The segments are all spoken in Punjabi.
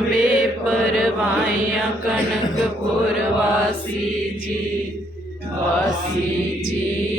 ਤੇਰੀਆਂ ਬੇਪਰਵਾਹੀਆਂ ਕਨਕਪੁਰ ਵਾਸੀ ਜੀ ਵਾਸੀ ਜੀ।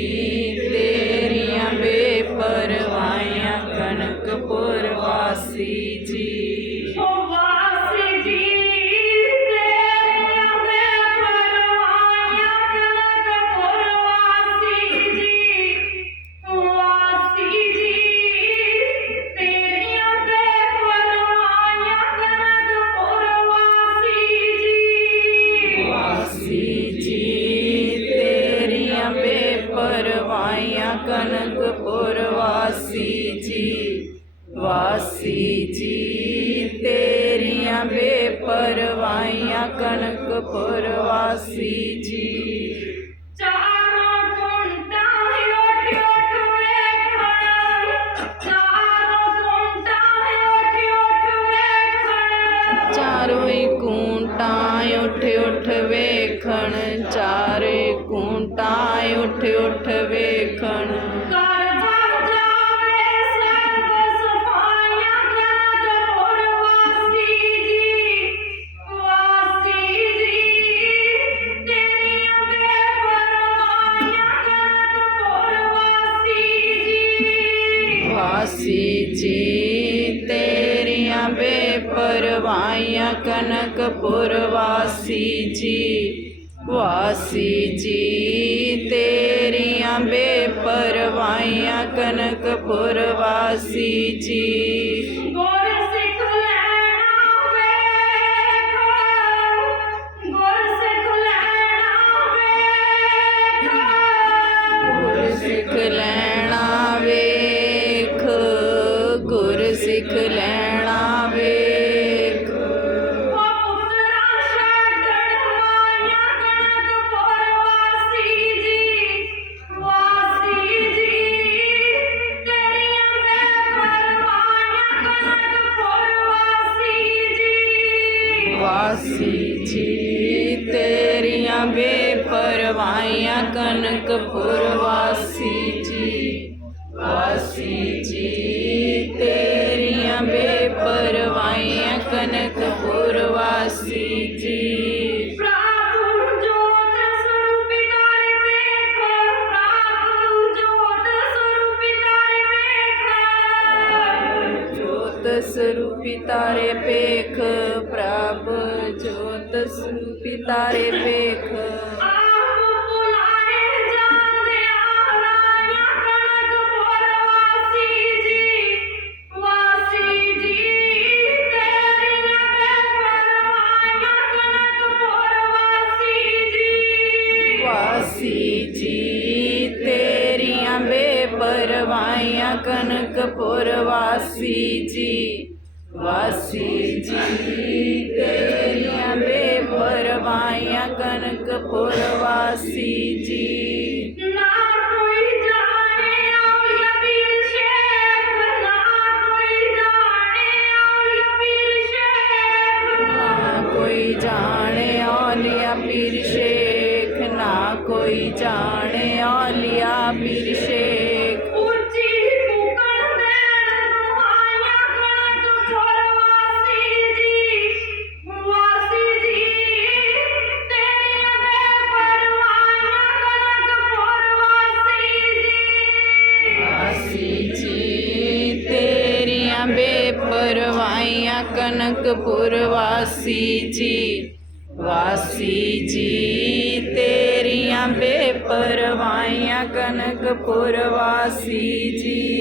ਕਨਕਪੁਰ ਵਾਸੀ ਜੀ ਵਾਸੀ ਜੀ ਤੇਰੀਆਂ ਬੇਪਰਵਾਹੀਆਂ ਕਨਕਪੁਰ ਵਾਸੀ ਜੀ। ਉੱਠ ਉੱਠ ਵੇਖਣ। ਕਰ ਭਰ ਜਾਵੇ ਸਰਬ ਸਫਾਈਆਂ ਕਨਕਪੁਰ ਵਾਸੀ ਜੀ। ਵਾਸੀ ਜੀ ਤੇਰੀਆਂ ਬੇਪਰਵਾਹੀਆਂ ਕਨਕਪੁਰ ਵਾਸੀ ਜੀ। ਵਾਸੀ ਜੀ ਤੇਰੀਆਂ ਬੇਪਰਵਾਹੀਆਂ ਕਨਕਪੁਰ ਵਾਸੀ ਜੀ। ਵਾਸੀ ਜੀ ਬੇਪਰਵਾਈਆਂ ਕਨਕਪੁਰ ਵਾਸੀ ਜੀ। ਵਾਸੀ ਜੀ ਤੇਰੀਆਂ ਬੇਪਰਵਾਹੀਆਂ ਕਨਕਪੁਰ ਵਾਸੀ ਜੀ। ਵਾਸੀ ਜੀ ਤੇਰੀਆਂ ਬੇਪਰਵਾਹੀਆਂ ਕਨਕਪੁਰ ਵਾਸੀ ਜੀ। ਸਰੂਪੀ ਤਾਰੇ ਪੇਖ ਪ੍ਰਭ ਆਪ ਬੁਲਾਏ ਜਾਂਦੇ ਆਲਾਇਆ ਕਨਕਪੁਰ ਵਾਸੀ ਜੀ। ਵਾਸੀ ਜੀ ਤੇਰੀਆਂ ਬੇਪਰਵਾਹੀਆਂ ਕਨਕਪੁਰ ਵਾਸੀ ਜੀ ਕਨਕਪੁਰ ਵਾਸੀ ਜੀ ਨਾ ਕੋਈ ਜਾਣੇ ਔਲਿਆ ਪੀਰ ਸ਼ੇਖ ਨਾ ਕੋਈ ਜਾਣੇ ਔਲਿਆ ਪੀਰ ਸ਼ੇਖ ਨਾ ਕੋਈ ਜਾਣੇ ਔਲੀਆ ਪੀਰ ਸ਼ੇਖ ਨਾ ਕੋਈ ਜਾਣੇ ਔਲੀਆ ਪੀਰ ਸ਼ੇਖ ਵਾਸੀ ਜੀ ਵਾਸੀ ਜੀ ਤੇਰੀਆਂ ਬੇਪਰਵਾਹੀਆਂ ਕਨਕਪੁਰ ਵਾਸੀ ਜੀ।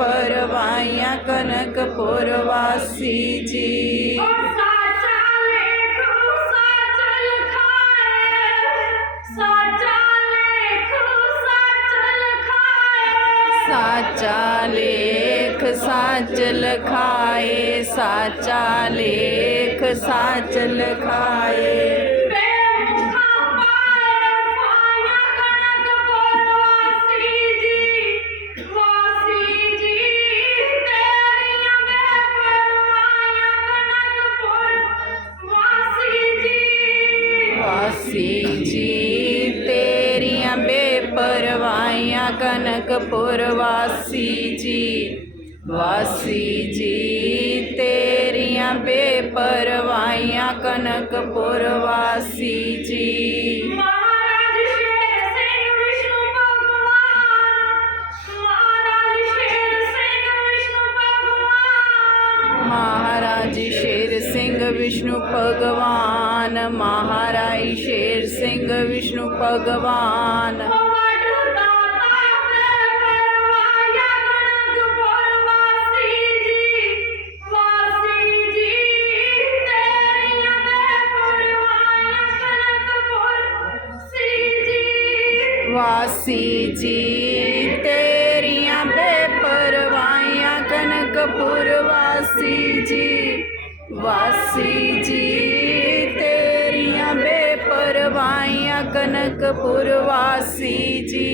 ਬੇਪਰਵਾਹੀਆਂ ਕਨਕਪੁਰ ਵਾਸੀ ਜੀ। ਸਾਚਾ ਲੇਖ ਸੱਚ ਲਿਖਾਏ। ਸਾਚਾ ਲੇਖ ਸੱਚ ਲਿਖਾਏ। ਜੀ ਤੇਰੀਆਂ ਬੇਪਰਵਾਹੀਆਂ ਕਨਕਪੁਰ ਵਾਸੀ ਜੀ ਵਾਸੀ ਜੀ ਤੇਰੀਆਂ ਬੇਪਰਵਾਹੀਆਂ ਕਨਕਪੁਰ ਵਾਸੀ ਜੀ। विष्णु भगवान महाराज शेर सिंह विष्णु भगवान વાસી જી તેરિયા બે પરવાયા કનકપુર વાસી જી વા ਸੀ ਜੀ ਤੇਰੀਆਂ ਬੇਪਰਵਾਹੀਆਂ ਕਨਕਪੁਰ ਵਾਸੀ ਜੀ।